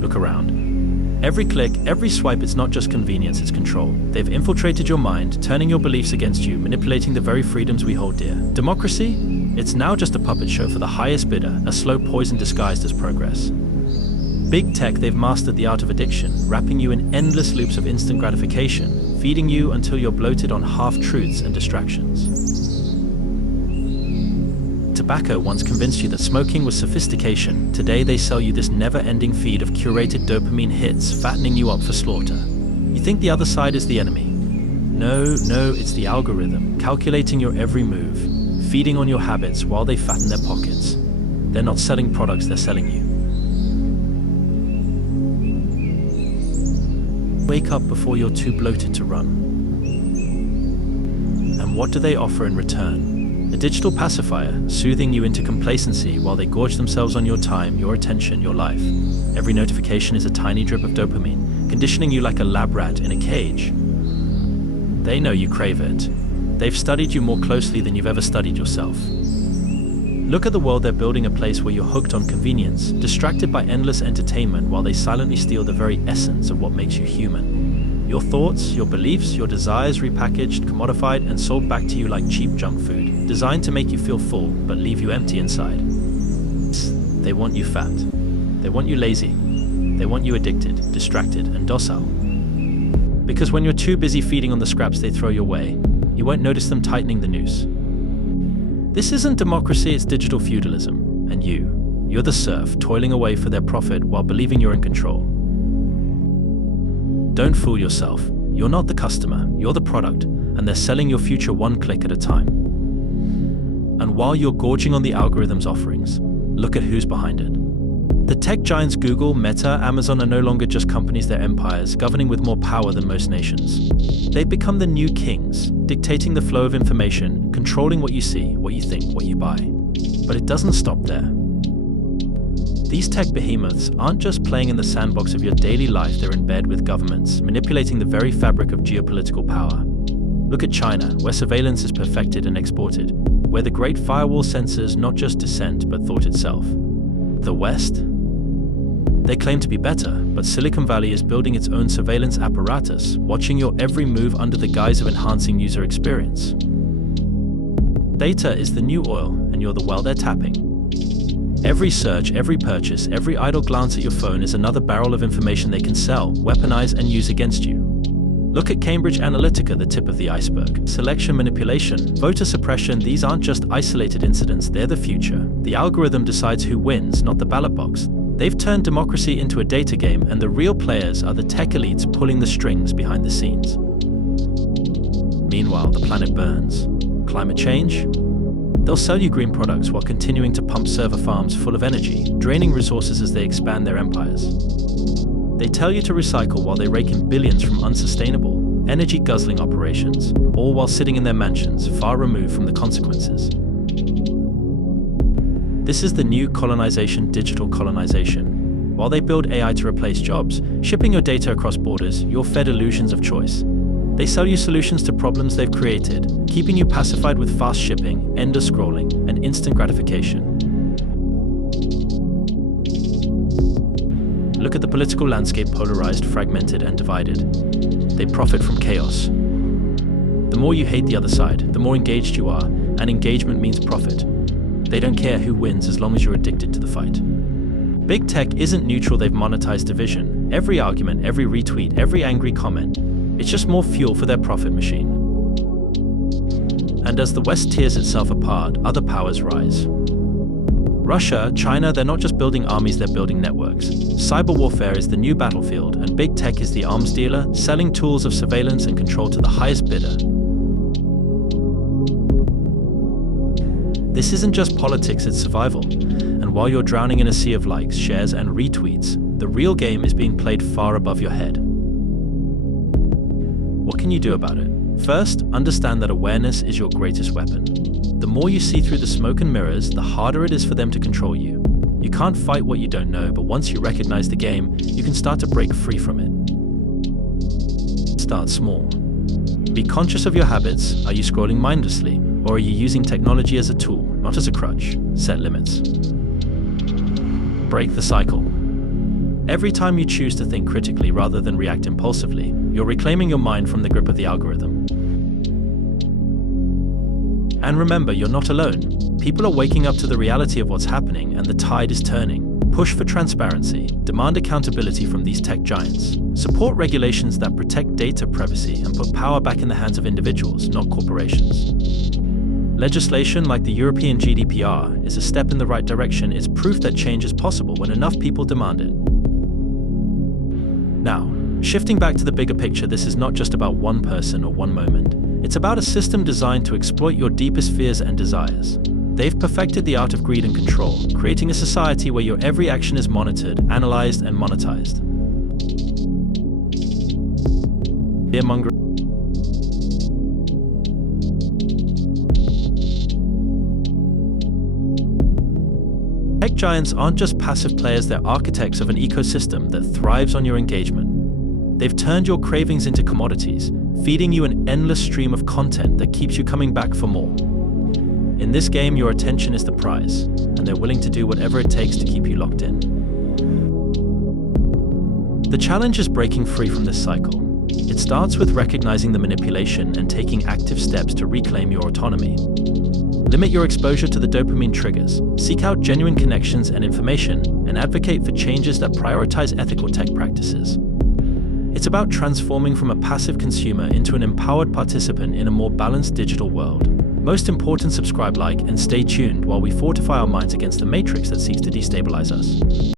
Look around. Every click, every swipe, it's not just convenience, it's control. They've infiltrated your mind, turning your beliefs against you, manipulating the very freedoms we hold dear. Democracy? It's now just a puppet show for the highest bidder, a slow poison disguised as progress. Big tech, they've mastered the art of addiction, wrapping you in endless loops of instant gratification, feeding you until you're bloated on half-truths and distractions. Tobacco once convinced you that smoking was sophistication. Today they sell you this never-ending feed of curated dopamine hits, fattening you up for slaughter. You think the other side is the enemy? No, it's the algorithm, calculating your every move, feeding on your habits while they fatten their pockets. They're not selling products, they're selling you. Wake up before you're too bloated to run. And what do they offer in return? A digital pacifier, soothing you into complacency while they gorge themselves on your time, your attention, your life. Every notification is a tiny drip of dopamine, conditioning you like a lab rat in a cage. They know you crave it. They've studied you more closely than you've ever studied yourself. Look at the world they're building, a place where you're hooked on convenience, distracted by endless entertainment while they silently steal the very essence of what makes you human. Your thoughts, your beliefs, your desires repackaged, commodified, and sold back to you like cheap junk food, designed to make you feel full, but leave you empty inside. They want you fat. They want you lazy. They want you addicted, distracted, and docile. Because when you're too busy feeding on the scraps they throw your way, you won't notice them tightening the noose. This isn't democracy, it's digital feudalism. And you're the serf, toiling away for their profit while believing you're in control. Don't fool yourself. You're not the customer, you're the product, and they're selling your future one click at a time. And while you're gorging on the algorithm's offerings, look at who's behind it. The tech giants Google, Meta, Amazon are no longer just companies, they're empires, governing with more power than most nations. They've become the new kings, dictating the flow of information, controlling what you see, what you think, what you buy. But it doesn't stop there. These tech behemoths aren't just playing in the sandbox of your daily life, they're in bed with governments, manipulating the very fabric of geopolitical power. Look at China, where surveillance is perfected and exported, where the Great Firewall censors not just dissent but thought itself. The West? They claim to be better, but Silicon Valley is building its own surveillance apparatus, watching your every move under the guise of enhancing user experience. Data is the new oil, and you're the well they're tapping. Every search, every purchase, every idle glance at your phone is another barrel of information they can sell, weaponize, and use against you. Look at Cambridge Analytica, the tip of the iceberg. Selection manipulation, voter suppression, these aren't just isolated incidents, they're the future. The algorithm decides who wins, not the ballot box. They've turned democracy into a data game, and the real players are the tech elites pulling the strings behind the scenes. Meanwhile, the planet burns. Climate change? They'll sell you green products while continuing to pump server farms full of energy, draining resources as they expand their empires. They tell you to recycle while they rake in billions from unsustainable, energy-guzzling operations, all while sitting in their mansions, far removed from the consequences. This is the new colonization, digital colonization. While they build AI to replace jobs, shipping your data across borders, you're fed illusions of choice. They sell you solutions to problems they've created, keeping you pacified with fast shipping, endless scrolling, and instant gratification. Look at the political landscape, polarized, fragmented, and divided. They profit from chaos. The more you hate the other side, the more engaged you are, and engagement means profit. They don't care who wins as long as you're addicted to the fight. Big tech isn't neutral, they've monetized division. Every argument, every retweet, every angry comment, it's just more fuel for their profit machine. And as the West tears itself apart, other powers rise. Russia, China, they're not just building armies, they're building networks. Cyber warfare is the new battlefield, and big tech is the arms dealer, selling tools of surveillance and control to the highest bidder. This isn't just politics, it's survival. And while you're drowning in a sea of likes, shares, and retweets, the real game is being played far above your head. What can you do about it? First, understand that awareness is your greatest weapon. The more you see through the smoke and mirrors, the harder it is for them to control you. You can't fight what you don't know, but once you recognize the game, you can start to break free from it. Start small. Be conscious of your habits. Are you scrolling mindlessly? Or are you using technology as a tool, not as a crutch? Set limits. Break the cycle. Every time you choose to think critically rather than react impulsively, you're reclaiming your mind from the grip of the algorithm. And remember, you're not alone. People are waking up to the reality of what's happening, and the tide is turning. Push for transparency, demand accountability from these tech giants, support regulations that protect data privacy, and put power back in the hands of individuals, not corporations. Legislation like the European GDPR is a step in the right direction. It's proof that change is possible when enough people demand it. Now, shifting back to the bigger picture, this is not just about one person or one moment. It's about a system designed to exploit your deepest fears and desires. They've perfected the art of greed and control, creating a society where your every action is monitored, analyzed, and monetized. Fearmongering. Tech giants aren't just passive players, they're architects of an ecosystem that thrives on your engagement. They've turned your cravings into commodities, feeding you an endless stream of content that keeps you coming back for more. In this game, your attention is the prize, and they're willing to do whatever it takes to keep you locked in. The challenge is breaking free from this cycle. It starts with recognizing the manipulation and taking active steps to reclaim your autonomy. Limit your exposure to the dopamine triggers, seek out genuine connections and information, and advocate for changes that prioritize ethical tech practices. It's about transforming from a passive consumer into an empowered participant in a more balanced digital world. Most important, subscribe, like, and stay tuned while we fortify our minds against the matrix that seeks to destabilize us.